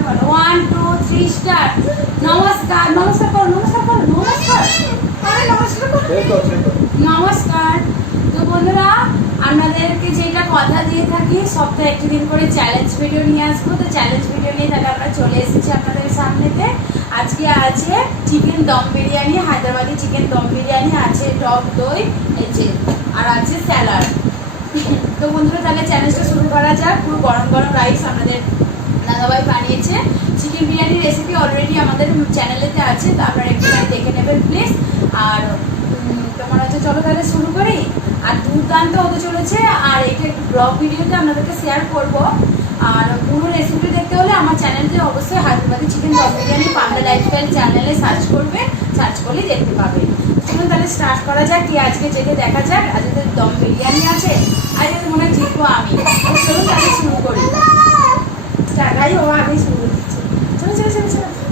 নমস্কার করো one two three start নমস্কার নমস্কার করো নমস্কার করো নমস্কার। আরে নমস্কার নমস্কার। তো বন্ধুরা আপনাদেরকে যেটা কথা দিয়ে থাকি সপ্তাহে একটি দিন করে চ্যালেঞ্জ ভিডিও নিয়ে আসব। তো চ্যালেঞ্জ ভিডিও নিয়ে তাহলে আমরা চলে এসেছি আপনাদের সামনেতে। আজকে আছে চিকেন দম বিরিয়ানি হায়দ্রাবাদি চিকেন দম বিরিয়ানি আছে টক দই যে আর আছে স্যালাড তো বন্ধুরা তাহলে চ্যালেঞ্জটা শুরু করা যাক। পুরো গরম গরম রাইস আমাদের দাদাভাই বানিয়েছে। চিকেন বিরিয়ানির রেসিপি অলরেডি আমাদের চ্যানেলেতে আছে, তো আপনারা একটুখানি দেখে নেবেন প্লিজ আর তোমার হচ্ছে চলো তাহলে শুরু করি। আর দুর্দান্ত হতে চলেছে। আর এটা একটু ব্লগ ভিডিওতে আপনাদেরকে শেয়ার করব। আর পুরো রেসিপি দেখতে হলে আমার চ্যানেলতে অবশ্যই হায়দ্রাবাদি চিকেন দম বিরিয়ানি পান্ডা লাইফস্টাইল চ্যানেলে সার্চ করবে। সার্চ করলেই দেখতে পাবে। চলুন তাহলে স্টার্ট করা যাক, কি আজকে যেতে দেখা যাক। আজকে দম বিরিয়ানি আছে। আর মনে হয় জিতবো আমি। চলুন তাহলে শুরু করি। টাকাই ও আগে শুরু করে দিচ্ছে চলো চলো চলো চলো হুম।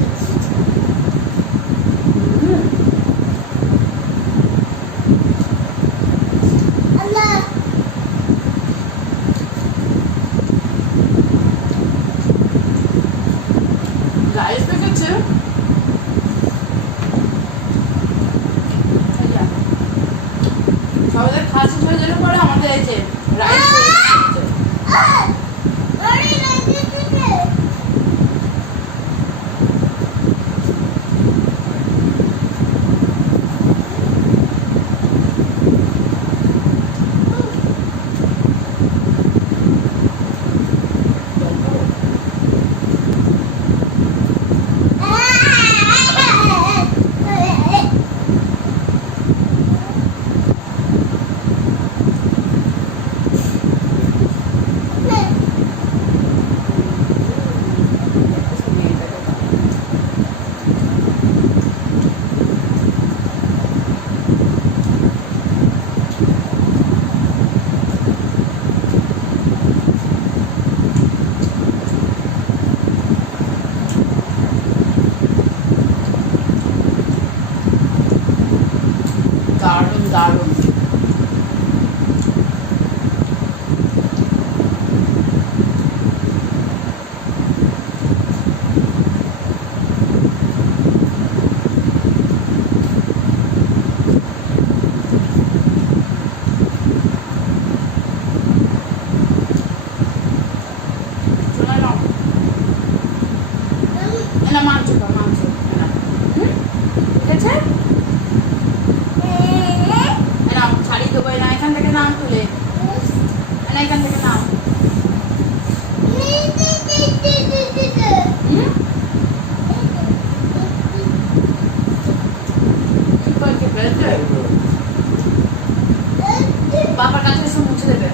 বাবার কাছে মুছে দেবে।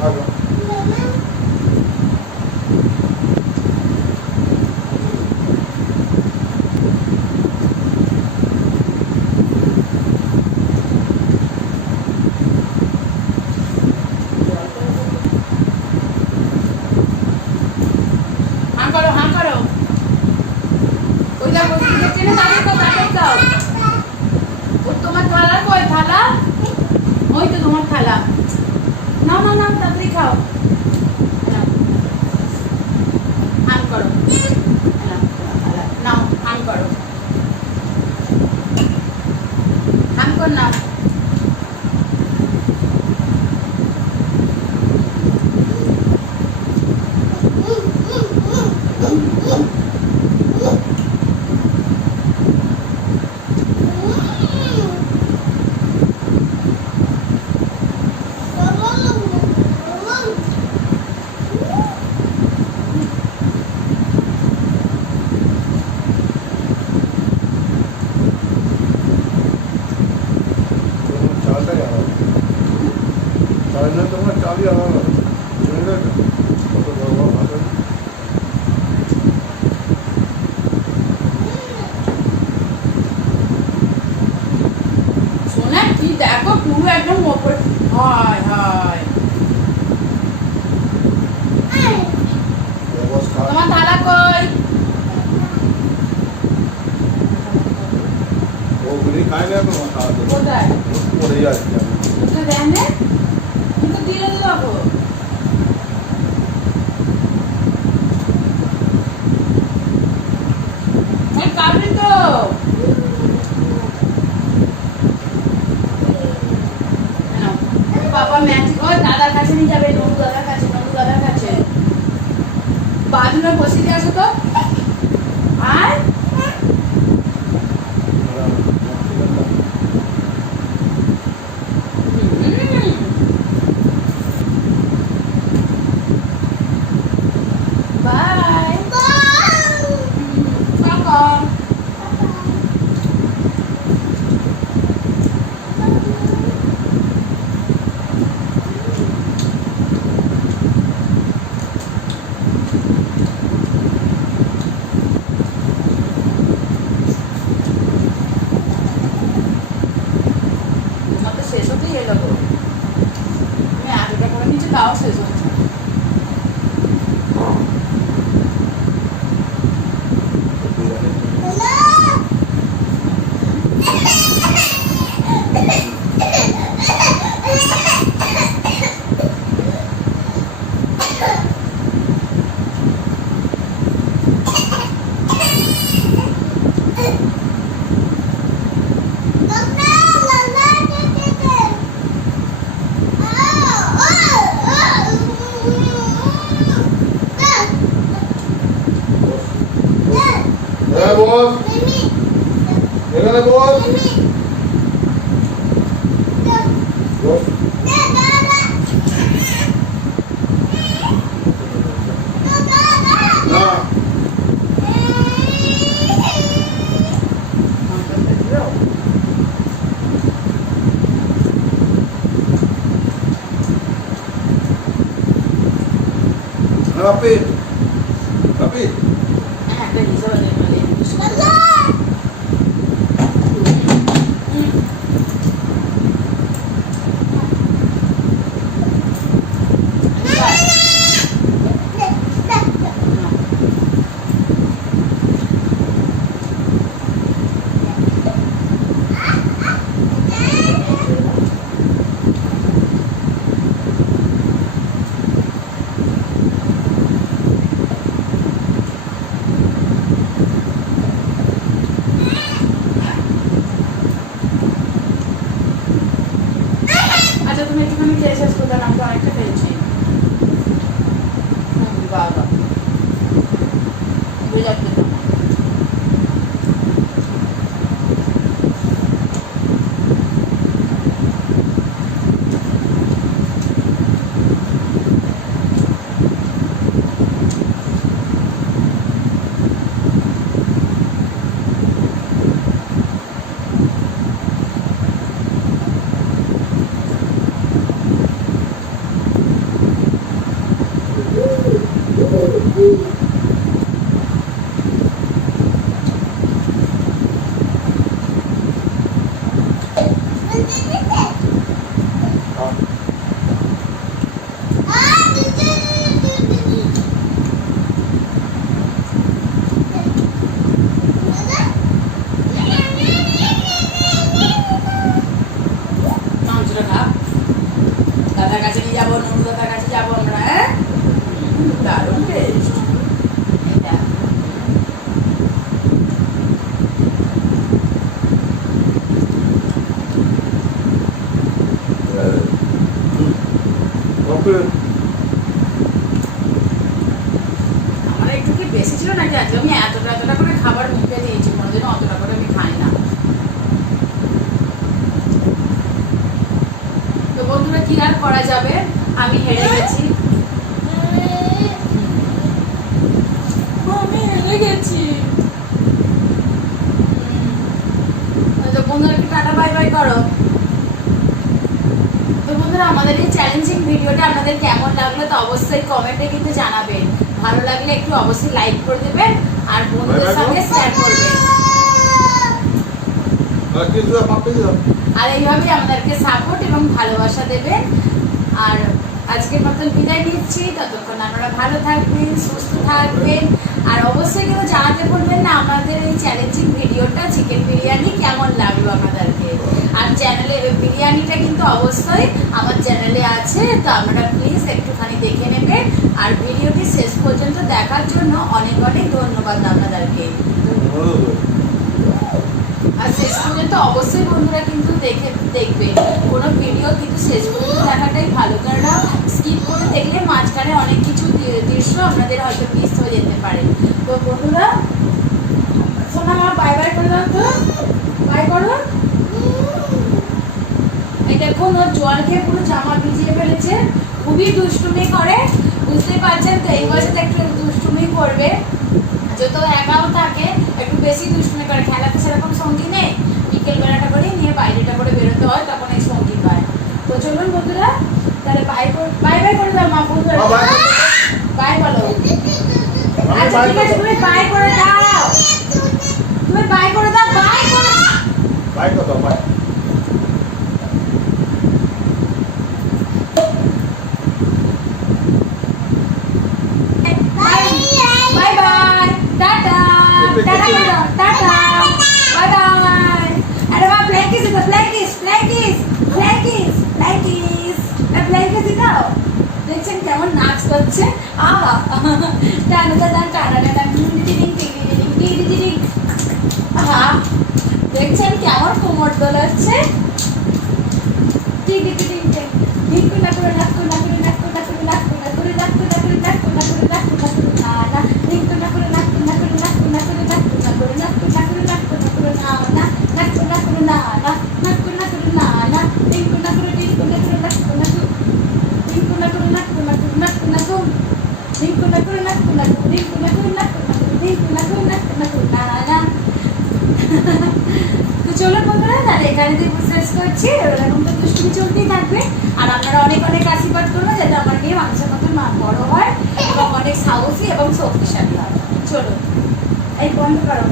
আগে হাঁ করো হাঁ করো ওই দেখো দিকে টেনে দাঁড়িয়ে দাও দাঁড়িয়ে দাও ও তোমার থালা কই থালা? ওই তো তোমার থালা। না না না তাড়াতাড়ি খাও। নাও। করো নাও, থালা। নাও হান করো হান কর নাও তোমার চালটাই আলাদা চালের জন্য তোমার চালই আলাদা শুনে দেখো কত বড় বড় ভাত হয়েছে। সোনা কি দেখো পুরো একদম ওপর। হয় হয়। তোমার থালা কই? ওগুলি খাই না তো খাওয়াতে কোথায়? পড়ে যাচ্ছে। দেন না। মুখে দিলে দেবো Hey! এখানে বস আচ্ছা তুমি Let's go. বন্ধুরা কি আর করা যাবে? আমি হেরে গেছি। আমি হেরে গেছি। তো বন্ধুরা একটু টাটা বাই বাই করো। তো বন্ধুরা আমাদের এই চ্যালেঞ্জিং ভিডিওটা আপনাদের কেমন লাগল তো অবশ্যই কমেন্টে কিন্তু জানাবেন ভালো লাগলে একটু অবশ্যই লাইক করে দেবেন আর বন্ধুদের সঙ্গে শেয়ার করবেন আর এইভাবেই আমাদেরকে সাপোর্ট এবং ভালোবাসা দেবেন। আর আজকের মতন বিদায় নিচ্ছি। ততক্ষণ আপনারা ভালো থাকবেন, সুস্থ থাকবেন। আর অবশ্যই কেউ জানাতে বলবেন না, আমাদের এই চ্যালেঞ্জিং ভিডিওটা চিকেন বিরিয়ানি কেমন লাগল আপনাদেরকে। আর চ্যানেলে বিরিয়ানিটা কিন্তু অবশ্যই আমার চ্যানেলে আছে, তো আপনারা প্লিজ একটুখানি দেখে নেবেন। আর ভিডিওটি শেষ পর্যন্ত দেখার জন্য অনেক অনেক ধন্যবাদ আপনাদেরকে। আর শেষ পর্যন্ত অবশ্যই বন্ধুরা কিন্তু দেখে দেখবে। কোনো ভিডিও কিন্তু শেষ পর্যন্ত দেখাটাই ভালো কারণ স্কিপ করে দেখলে মাঝখানে অনেক কিছু দৃশ্য আপনাদের হয়তো মিস হয়ে যেতে পারে। তো বন্ধুরা, শোনা আমার বাই বাই করে দাও তো। বাই করো। এই দেখুন ওর জল খেয়ে পুরো জামা ভিজিয়ে ফেলেছে। খুবই দুষ্টুমি করে, বুঝতেই পারছেন তো, এই তো একটু দুষ্টুমি করবে। যত একাও থাকে বেশি দুষ্টুমি করে খেলাতে সেরকম সঙ্গী নেই। বিকেল বেলাটা করে নিয়ে বাইরেটা করে বেরোতে হয় তখন এই সঙ্গী পায়। তো চলুন বন্ধুরা তাহলে বাই বাই বাই করে দাও মা বন্ধুরা বাই বলো। আচ্ছা ঠিক আছে তুমি বাই করে দাও। তুমি বাই করে দাও বাই করে। বাই করে দাও bye bye bye tata tata করো টাটা বাই বাই আরে বাহ প্ল্যাঙ্কিস দিতে প্ল্যাঙ্কিস প্ল্যাঙ্কিস প্ল্যাঙ্কিস প্ল্যাঙ্কিস না প্ল্যাঙ্কিস দিতাও কেমন নাচ করছে আহা টানা টানা টানা আহা দেখছেন কেমন কোমর দোলাচ্ছে টিং টিং না হয় না তো চলো তাহলে এখানে দিয়ে করছি এরকম তো দুষ্টুমি চলতেই থাকবে আর আপনারা অনেক অনেক আশীর্বাদ করবেন যাতে আমার মেয়ে মানুষের মতন বড় হয় এবং অনেক সাহসী এবং শক্তিশালী হয় চলো এই বন্ধ করো